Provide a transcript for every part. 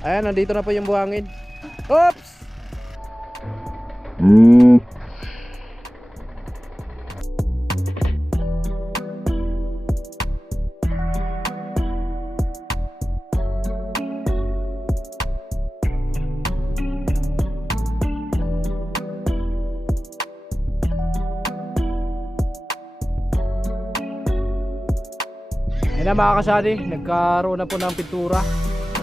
Ayan, nandito na po yung buhangin. Oops! Ayan na mga kasali, nagkaroon na po ng pintura.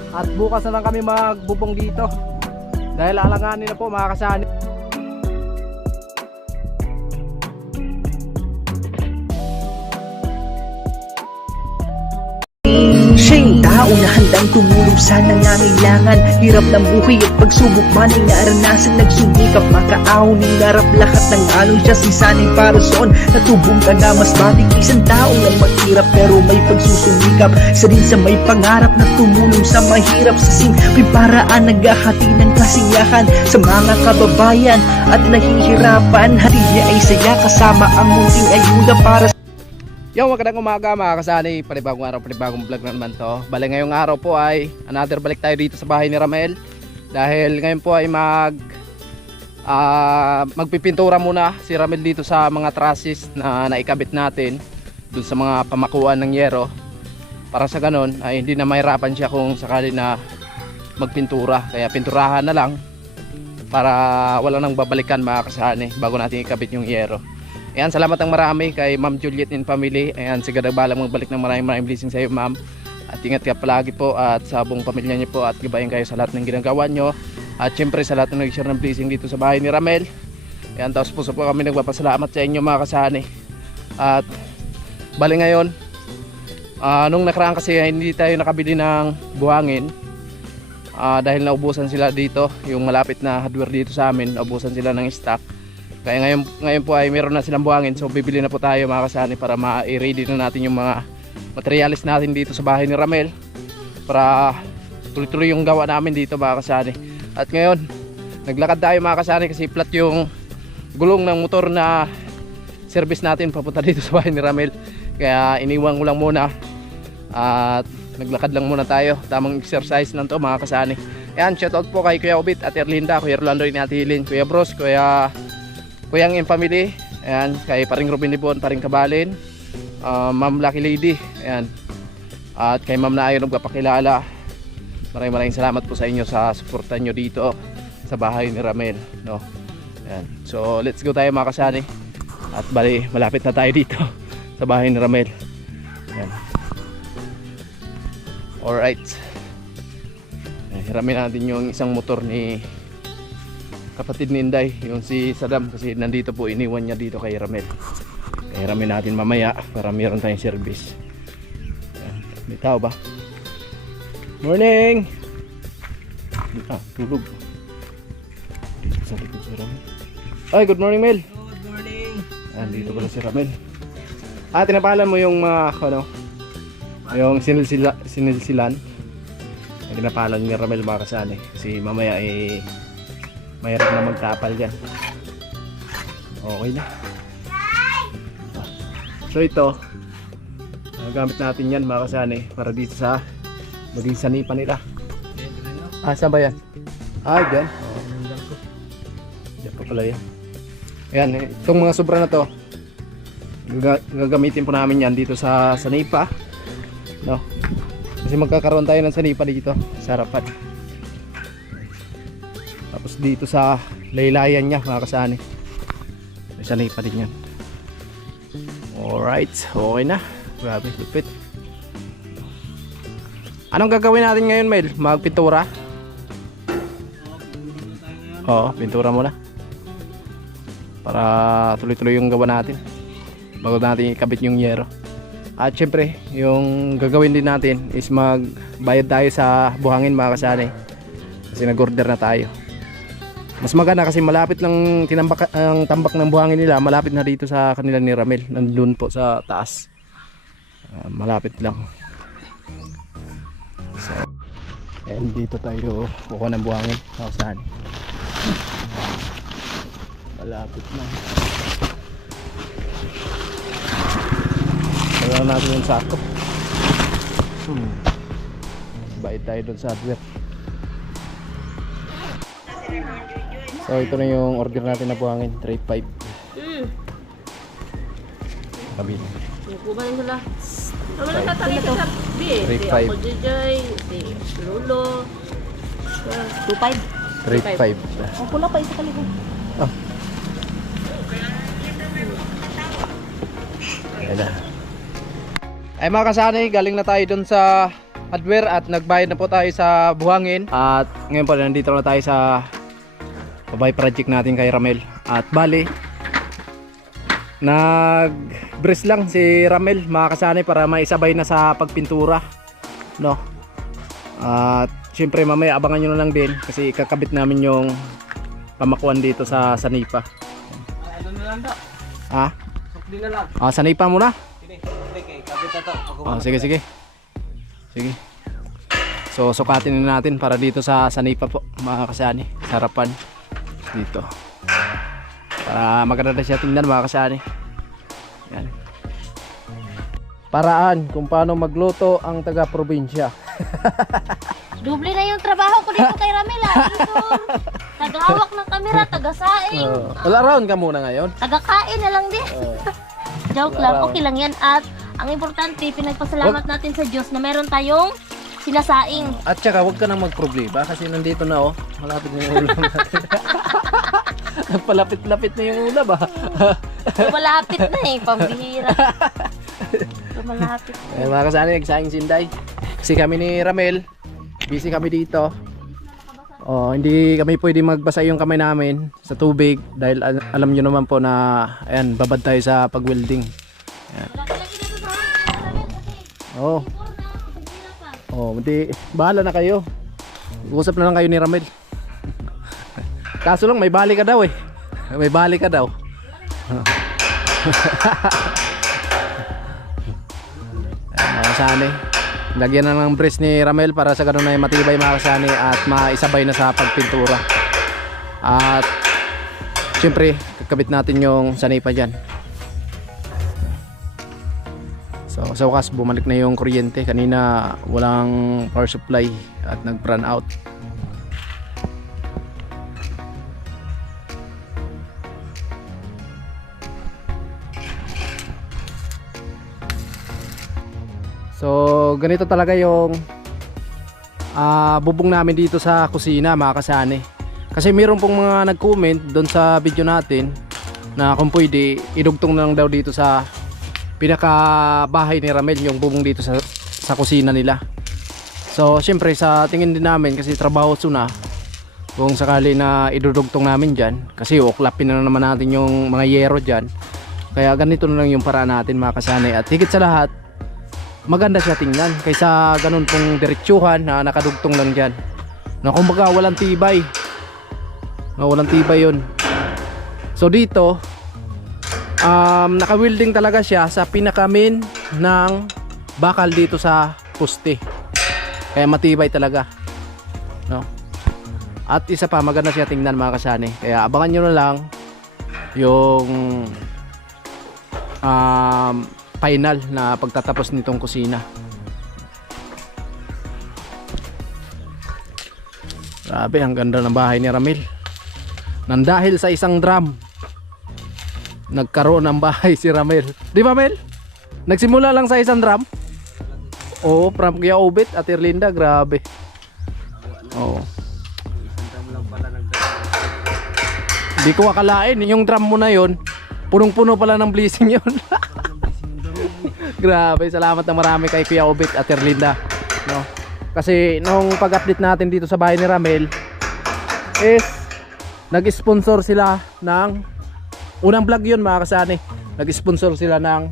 At bukas na lang kami magbubong dito. Dahil alanganin na po mga kasali. Siya'y tao na handang tumulong sa nangangailangan. Hirap ng buhay at pagsubok man ay naranasan. Nagsumikap makaaon, hinarap lahat ng alon. Siya si sanay parason, natubong ka na mas matig. Isang tao na maghirap pero may pagsusumikap. Isa din sa may pangarap na tumulong sa mahirap. Sa simpleng paraan naghahati ng kasiyahan sa mga kababayan at nahihirapan. Hati niya ay saya kasama ang munting ayuda para sa Yung magandang umaga mga kasani, panibagong araw, panibagong vlog na naman to. Bale ngayong araw po ay another balik tayo dito sa bahay ni Ramel. Dahil ngayon po ay magpipintura muna si Ramel dito sa mga trusses na naikabit natin dun sa mga pamakuan ng yero. Para sa ganun ay hindi na mahirapan siya kung sakali na magpintura. Kaya pinturahan na lang para wala nang babalikan mga kasani bago natin ikabit yung yero. Ayan, salamat ng marami kay Ma'am Juliet and family. Ayan, siguro balang magbalik ng maraming blessing sa iyo, ma'am. At ingat ka palagi po at sa buong pamilya niyo po at gabayan kayo sa lahat ng ginagawa nyo. At syempre sa lahat ng nag-share ng blessing dito sa bahay ni Ramel. Ayan, tapos puso po kami nagpapasalamat sa inyo mga kasani. At bali ngayon, nung nakaraan kasi hindi tayo nakabili ng buhangin. Dahil naubusan sila dito, yung malapit na hardware dito sa amin, naubusan sila ng stock. Kaya ngayon po ay meron na silang buhangin, so bibili na po tayo mga kasani para ma-ready na natin yung mga materials natin dito sa bahay ni Ramel para tuloy-tuloy yung gawa namin dito mga kasani. At ngayon naglakad tayo mga kasani kasi flat yung gulong ng motor na service natin papunta dito sa bahay ni Ramel, kaya iniwan ko lang muna at naglakad lang muna tayo. Tamang exercise lang to mga kasani. Ayan, shoutout po kay Kuya Obit at Erlinda, Kuya Rolando Inatilin, Kuya Bros, Kuyang in family, ayan, kay paring Robin Libon, paring Kabalin, Ma'am Lucky Lady, ayan, at kay Ma'am na ayaw nagpapakilala. Maraming salamat po sa inyo sa suporta nyo dito sa bahay ni Ramel, no? Ayan. So let's go tayo mga kasani. At bali malapit na tayo dito sa bahay ni Ramel. Ayan. Alright, hiramin natin yung isang motor ni kapatid ni Inday, yung si Saddam, kasi nandito po, iniwan niya dito kay Ramel. Kaya hiramin natin mamaya para meron tayong service. Ayan. May tao ba? Morning! Tulog. Dito sa likod si Ramel. Ay, good morning Mel! Good morning. Ayan, dito pala si Ramel. Tinapalan mo yung mga yung sinilsilan. Tinapalan ni Ramel mga kasani kasi mamaya ay mahirap na magtapal yan. Okay na. So ito, gamit natin yan mga kasani para dito sa maging sanipa nila. Saan ba yan? Dyan. Dyan pa pala yan. Ayan, itong mga sobra na to gagamitin po namin yan dito sa sanipa, no? Kasi magkakaroon tayo ng sanipa dito sa harapan. Tapos dito sa laylayan niya mga kasani, may sanipa din yan. Alright, okay na. Grabe, lupit. Anong gagawin natin ngayon Mel? Magpintura? Oo, pintura muna para tuloy-tuloy yung gawa natin bago natin ikabit yung yero. At syempre yung gagawin din natin is magbayad tayo sa buhangin mga kasani kasi nag-order na tayo. Mas maganda kasi malapit lang ang tambak ng buhangin nila, malapit na dito sa kanila ni Ramel, nandun po sa taas. Malapit lang. So, and dito tayo kukuha ng buhangin. Saan? Malapit na. Kailangan natin yung sako. Bayad tayo doon sa hardware. So ito na yung order natin na buhangin, 3.5. Kabit. Kumain sila. Ano na tatangin ka sa B? Si 3.5. Uncle Jojoy, si Lolo. 2.5. 3.5. Ang pula pa isa kalibo. Oh. Ayan na. Ay mga kasani, galing na tayo dun sa hardware at nagbayad na po tayo sa buhangin. At ngayon po nandito na tayo sa babae project natin kay Ramel. At bali, nag-brace lang si Ramel mga kasani para maisabay na sa pagpintura, no? At syempre mamaya abangan nyo na lang din kasi kakabit namin yung pamakuan dito sa Sanipa. Ano na lang daw? Ha? Sukli na lang. Sanipa muna? Sige, kapit na to. Sige. Sige. So sukatin na natin para dito sa Sanipa po mga kasani. Sarapan dito. Para maganda na siya tingnan mga kasani. Yan. Paraan kung paano magluto ang taga-probinsya. Doble na yung trabaho ko dito kay Ramela. Tagahawak ng kamera, tagasaing. Wala round ka muna ngayon. Tagakain na lang din. Joke lang, okay lang yan. At ang importante, pinagpasalamat natin sa Diyos na meron tayong sinasaing. At saka huwag ka nang magproblema kasi nandito na malapit na yung ulam natin. Nagpalapit-lapit na yung ulam Malapit na pambihira. Malapit. Mga kasani, nagsaing sinday. Kasi kami ni Ramel, busy kami dito. Hindi kami pwede magbasa yung kamay namin sa tubig dahil alam nyo naman po na ayan, babad tayo sa pag-welding. Hindi, bahala na kayo. Usap na lang kayo ni Ramel. Kaso lang may bali ka daw May bali ka daw. Mga kasani, lagyan na ng brace ni Ramel para sa ganun ay matibay mga kasani at maisabay na sa pagpintura. At syempre kakabit natin yung Sanipa dyan. So sa wakas bumalik na yung kuryente. Kanina walang power supply at nag-run out. So ganito talaga yung bubong namin dito sa kusina mga kasani. Kasi mayroon pong mga nag-comment doon sa video natin na kung pwede idugtong na lang daw dito sa pinakabahay ni Ramel yung bubong dito sa kusina nila. So syempre sa tingin din namin kasi trabaho na kung sakali na idudugtong namin dyan kasi uklapin na naman natin yung mga yero dyan. Kaya ganito na lang yung paraan natin mga kasani. At higit sa lahat, maganda siya tingnan kaysa ganun pong diretsuhan na nakadugtong lang dyan na kumbaga walang tibay yun. So dito naka-welding talaga siya sa pinakamin ng bakal dito sa poste, kaya matibay talaga, no? At isa pa, maganda siya tingnan mga kasani, kaya abangan nyo na lang yung final na pagtatapos nitong kusina. Grabe, ang ganda ng bahay ni Ramel. Nang dahil sa isang drum nagkaroon ng bahay si Ramel. Di ba Mel? Nagsimula lang sa isang drum. Oo, from Kuya Obet at Erlinda, grabe. Oo. Di ko akalain yung drum mo na yon, punong-puno pala ng blessing yon. Grabe, salamat na marami kay Kuya Obet at Erlinda, no? Kasi nung pag-update natin dito sa bahay ni Ramel is nag-sponsor sila ng unang vlog yun mga kasani. Nag-sponsor sila ng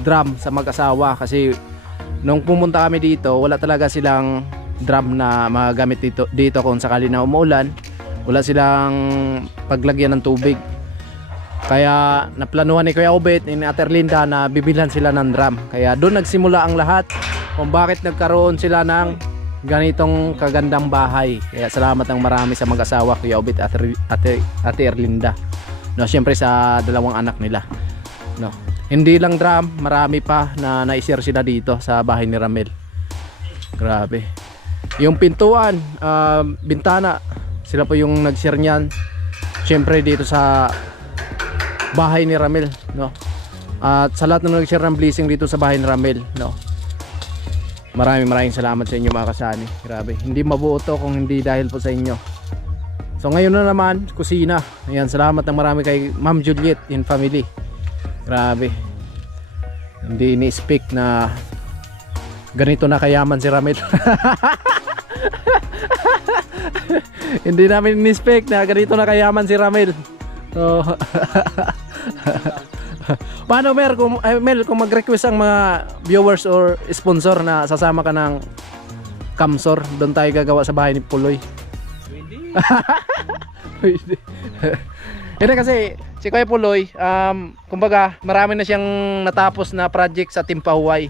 drum sa mag-asawa kasi nung pumunta kami dito wala talaga silang drum na magamit dito kung sakali na umuulan. Wala silang paglagyan ng tubig. Kaya naplanuhan ni Kuya Obet ni Ate Erlinda na bibilhan sila ng drum. Kaya doon nagsimula ang lahat kung bakit nagkaroon sila ng ganitong kagandang bahay. Kaya salamat ng marami sa mag-asawa Kuya Obet at Ate Erlinda, no, syempre sa dalawang anak nila, no. Hindi lang drum, marami pa na na-share sila dito sa bahay ni Ramel. Grabe. Yung pintuan, bintana, Sila po yung nag-share niyan. Siyempre dito sa bahay ni Ramel, no? At sa lahat na nag-share ng blessing dito sa bahay ni Ramel, no? Maraming salamat sa inyo mga kasani. Grabe, hindi mabuo to kung hindi dahil po sa inyo. So ngayon na naman, kusina. Ayan, salamat ng marami kay Ma'am Juliet in family. Grabe. Hindi ini-speak na ganito na kayaman si Ramel. Hindi namin in-expect na ganito na kayaman si Ramel. So, paano Mel kung mag-request ang mga viewers or sponsor na sasama ka ng Kamsor, doon tayo gagawa sa bahay ni Puloy. Pwede. Hindi kasi si Kuya Puloy, kumbaga marami na siyang natapos na project sa Timpahuay.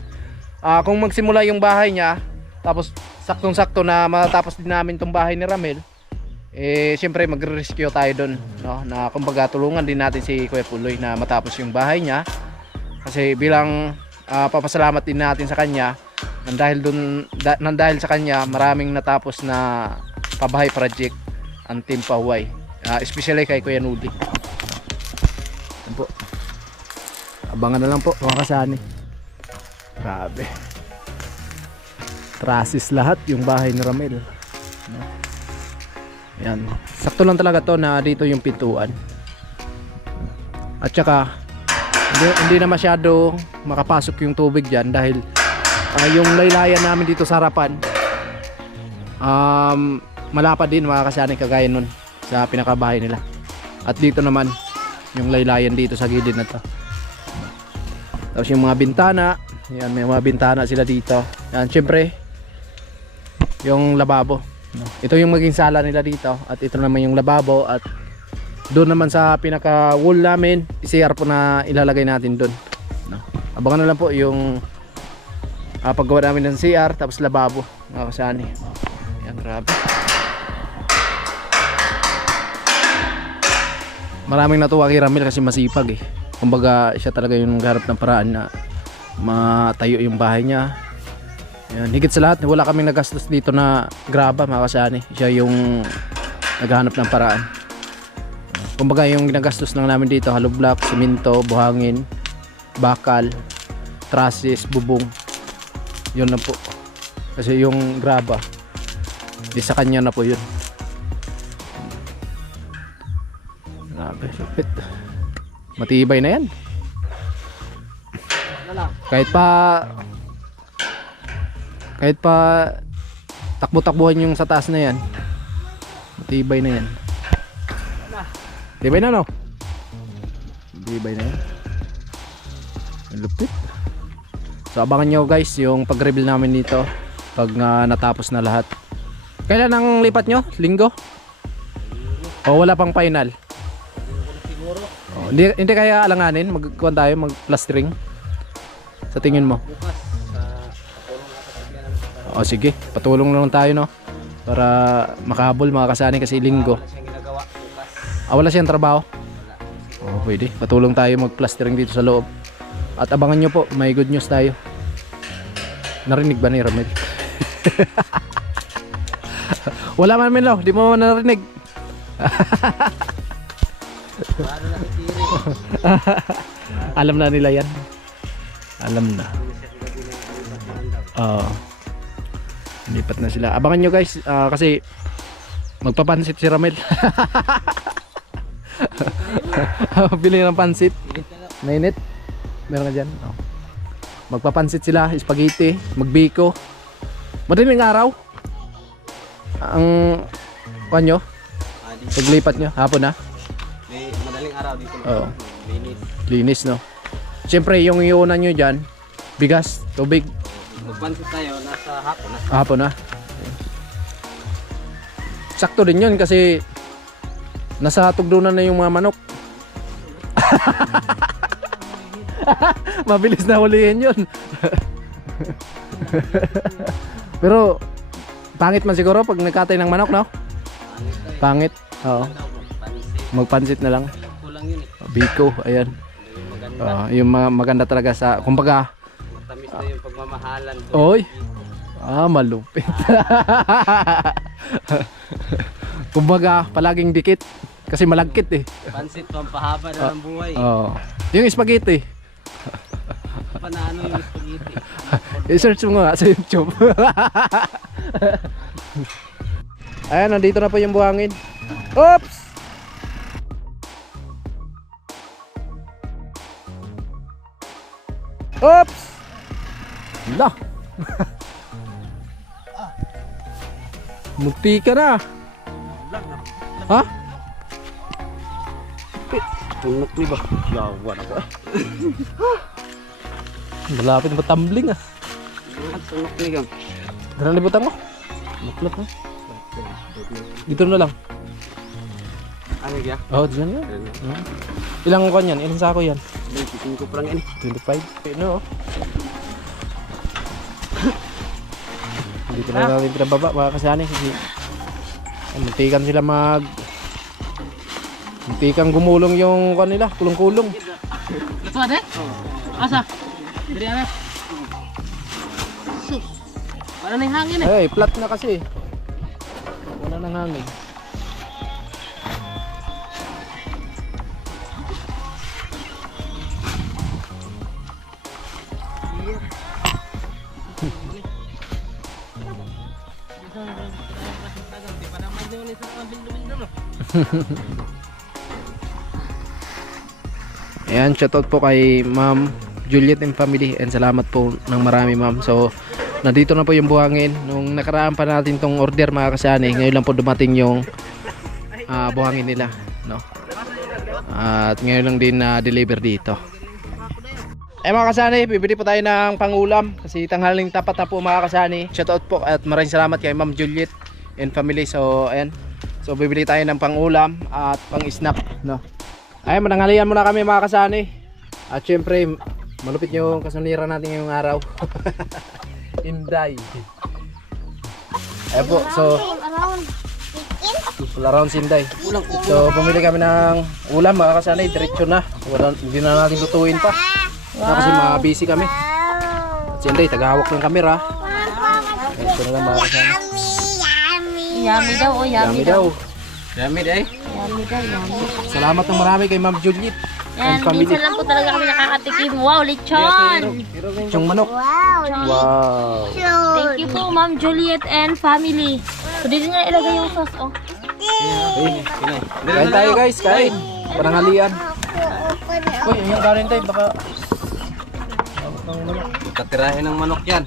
Kung magsimula yung bahay niya, tapos saktong-sakto na matapos din namin tong bahay ni Ramel, siyempre magre-rescue tayo doon, no? Na kumbaga tulungan din natin si Kuya Puloy na matapos yung bahay niya. Kasi bilang papasalamat din natin sa kanya, nang dahil sa kanya maraming natapos na pabahay project ang Timpahuay, especially kay Kuya Nudi. Yan po. Abangan na lang po mga kasani. Grabe. Trasis lahat yung bahay ni Ramel, no? Yan. Sakto lang talaga to na dito yung pintuan. At saka hindi na masyado makapasok yung tubig dyan dahil yung laylayan namin dito sa harapan malapad din mga kasani kagaya nun sa pinakabahay nila. At dito naman yung laylayan dito sa gilid na to. Tapos yung mga bintana, yan, may mga bintana sila dito. Yan, syempre yung lababo, no? Ito yung maging sala nila dito. At ito naman yung lababo. At doon naman sa pinaka wall namin, CR po na ilalagay natin doon, no? Abangan na lang po yung paggawa namin ng CR tapos lababo mga kasani. Yan, grabe. Maraming natuwa kay Ramel kasi masipag eh. Kumbaga siya talaga yung nagharap ng paraan na matayo yung bahay niya. Yan. Higit sa lahat, wala kaming nagastos dito na graba mga kasani. Siya yung naghahanap ng paraan. Kumbaga yung ginagastos lang namin dito, hollow block, simento, buhangin, bakal, trusses, bubong. Yun na po. Kasi yung graba, di sa kanya na po yun. Grabe, lupit. Matibay na yan. Kahit pa takbo-takbuhan yung sa taas na yan, matibay na yan. Matibay na, no? Matibay na yan. Ang lupit. So abangan nyo guys yung pag-reveal namin dito pag natapos na lahat. Kailan ang lipat nyo? Linggo? O wala pang final? Siguro. Hindi kaya alanganin, magkuhan tayo, mag-plastering sa tingin mo? Bukas. O sige, patulong lang tayo, no? Para makahabol mga kasani kasi linggo. Wala siyang ginagawa bukas. Wala siyang trabaho? Pwede, patulong tayo mag-plastering dito sa loob. At abangan nyo po, may good news tayo. Narinig ba ni Ramel? Wala man Melo, di mo narinig. Alam na nila yan. Alam na. Lipat na sila. Abangan nyo guys, kasi magpapansit si Ramel. Bili ng pansit. Mainit. Meron ka dyan. Magpapansit sila, spaghetti, magbiko. Madaling araw ang kuhan nyo, paglipat nyo, hapon na. Madaling araw dito. Oo. Linis. Linis, no? Siyempre yung iunan nyo dyan, bigas, tubig. Magpansit tayo, nasa hapon na. Hapon na. Sakto din yun kasi nasa tugdunan na yung mga manok. Mabilis na hulihin yun. Pero pangit man siguro pag nagkatay ng manok, no? Pangit. Oo. Magpansit na lang. Kulang yun eh. Biko, ayan. Yung maganda talaga sa, kumbaga, Matamis na yung pagmamahalan. oy. Malupit. Kumbaga, palaging dikit. Kasi malagkit eh. Pansit, pampahaba na ng buhay. Oo. Yung spaghetti. Panano yung spaghetti. I-search mo nga sa YouTube. Ayan, nandito na po yung buhangin. Oops! Oops! Hala! Munti ka na. Ha? Tunok ni ba? Yawa na ba? Malapit na tumbling ah. Tunok ni gang. Ganang libutan mo. Maklap ha. Dito na lang. Ano kaya? Oh, dyan yan. Ilang kon yan? Ilang sako yan? Tingin ko parang ini. 25. Ano oh. Dito na natin pinababa mga kasani kasi muntikan sila muntikan gumulong yung kanila, kulong-kulong. Ito ade? Asa? Diri ana. Wala nang hangin eh. Eh, flat na kasi. Wala nang hangin. Ayan, shoutout po kay Ma'am Juliet and family and salamat po ng marami ma'am. So, nandito na po yung buhangin. Nung nakaraan pa natin tong order mga kasani, ngayon lang po dumating yung buhangin nila, no? At ngayon lang din na-deliver dito. Mga kasani, bibili po tayo ng pangulam kasi tanghaling tapat na po mga kasani. Shoutout po at maraming salamat kay Ma'am Juliet and family. So, ayan. So, bibili tayo ng pangulam at pang-snap, no? Ayan, mananghalian muna kami mga kasani. At syempre, malupit yung kasunira natin ngayong araw. Inday. Ayan po, so around Sinday. So, bumili kami ng ulam mga kasani. Diretso na. Hindi na natin lutuin pa. Kasi busy kami. At Sinday, tagahawak ng camera. Ito na lang mga kasani. Yummy daw, oh, Yummy daw. Damit eh. Yummy daw, yummy. Salamat ng marami kay Ma'am Juliet. Yan, minsan lang po talaga kami nakakatikim. Wow, lechon! Yung manok. Wow. Thank you po, Ma'am Juliet and family. So, dito nga ilagay yung sauce, oh. Kain tayo guys, kain. Pananghalian. Uy, yung kanin tayo, baka... Katirahin ng manok yan.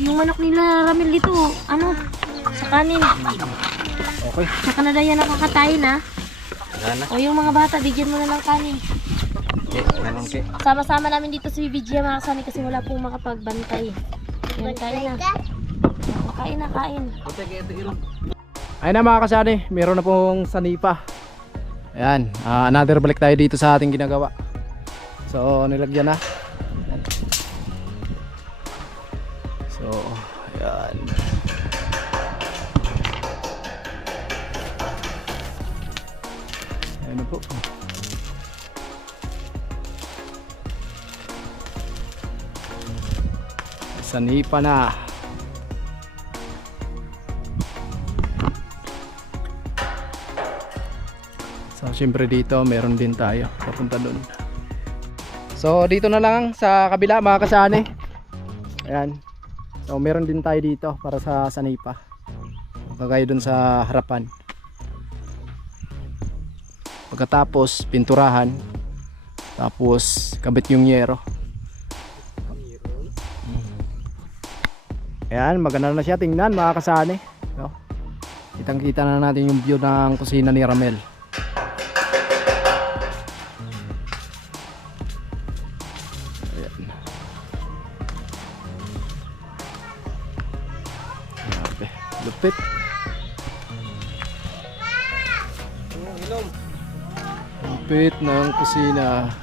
Yung manok nila, Ramil, dito, ano, sa kanin. Okay. Sa Canada yan nakakatayin, ha? Gana. O yung mga bata, bigyan mo na lang kanin. Okay, ganun ke. Sama-sama namin dito sa BBG mga kasani kasi wala pong makapagbantay. Yan, kain na. Kain na, kain. Ayun na mga kasani, meron na pong sanipa. Ayan, another balik tayo dito sa ating ginagawa. So, nilagyan na. So, ayan. Ayan na po. Sanipa na. So, syempre dito meron din tayo papunta doon. So, dito na lang sa kabila mga kasani. Ayan. So, meron din tayo dito para sa sanipa. Kagaya doon sa harapan. Pagkatapos, pinturahan. Tapos, kabit yung yero. Ayan, maganda na siya tingnan mga kasani. No? Kitang kita na natin yung view ng kusina ni Ramel. Ayan. Grabe, lupit. Lupit ng kusina.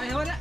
Ay, wala.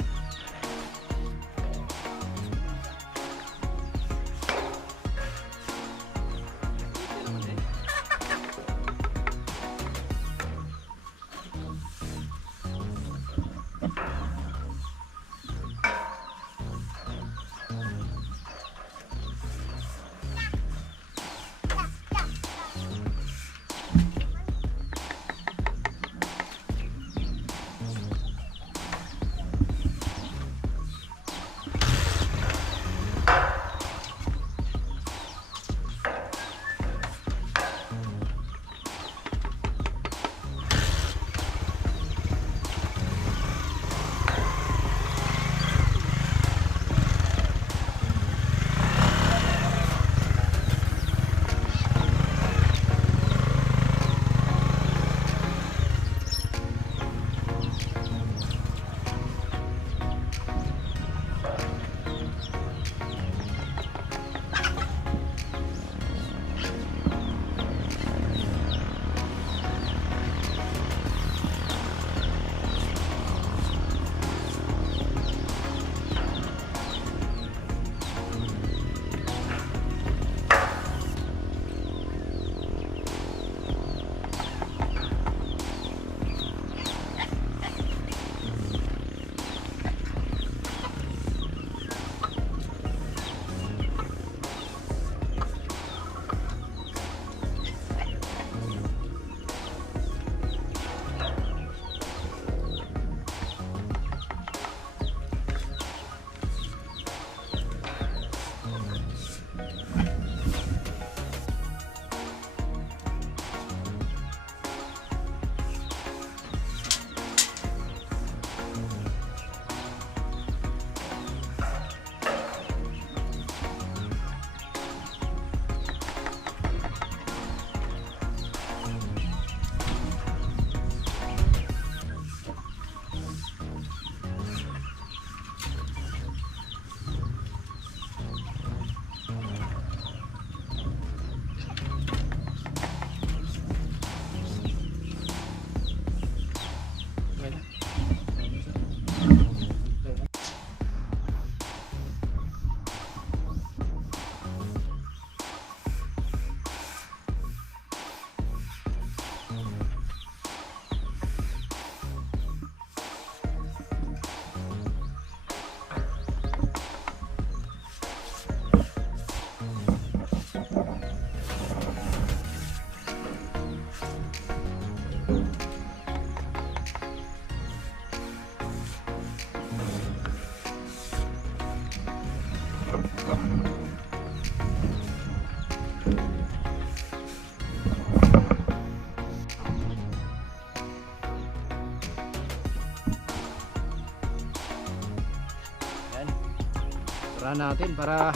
Sura natin para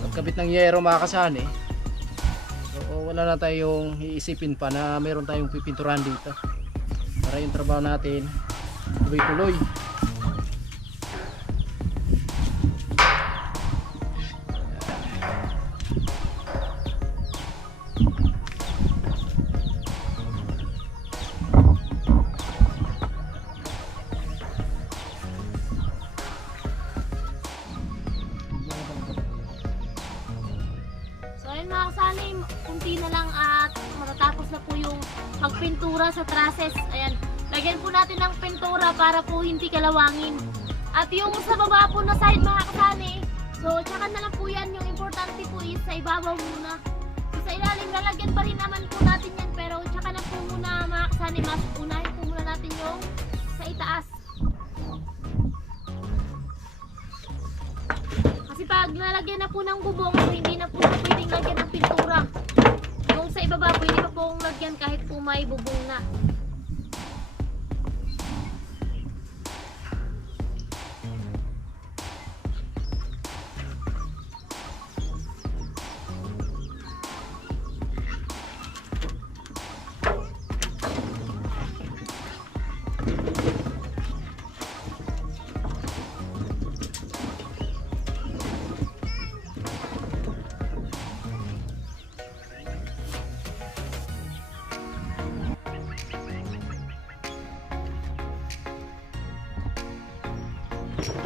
pagkabit ng yero mga kasani. So wala na tayong iisipin pa na meron tayong pipinturahan dito. Para yung trabaho natin tuloy-tuloy. So ayun mga kasani, kunti na lang at matatapos na po yung magpintura sa trusses. Ayan, lagyan po natin ng pintura para po hindi kalawangin. At yung sa baba po na side mga kasani, so tsaka na lang po yan, yung importante po is sa ibabaw muna. So, sa ilalim lalagyan pa rin naman po natin yan, pero tsaka na po muna mga kasani, mas unahin po muna natin yung sa itaas. Kasi pag lalagyan na po ng bubong, so hindi na po pwedeng lagyan ng pintura. Yung sa ibaba, pwede pa pong lagyan kahit po may bubong na. Lagyan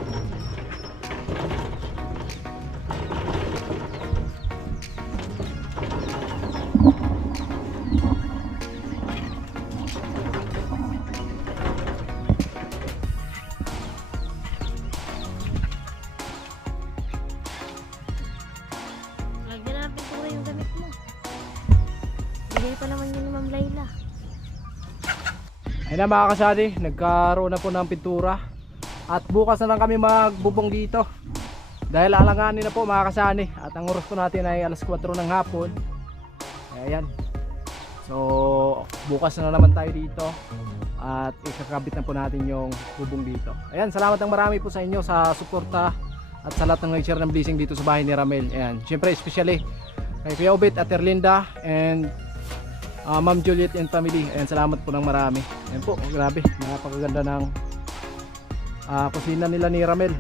na ng pintura yung gamit mo. Bigay pa naman yun ni Ma'am Layla. Ayun na mga kasani, nagkaroon na po ng pintura. At bukas na lang kami magbubong dito. Dahil alanganin na po mga kasani. At ang oras po natin ay alas 4 ng hapon. Ayan. So bukas na naman tayo dito. At ikakabit na po natin yung bubong dito. Ayan, salamat ng marami po sa inyo sa suporta. At sa lahat ng nag-share ng blessing dito sa bahay ni Ramel. Ayan, syempre especially kay Kuya Obet at Erlinda and Ma'am Juliet and family. Ayan, salamat po ng marami. Ayan po, grabe, napakaganda ng kusina nila ni Ramel.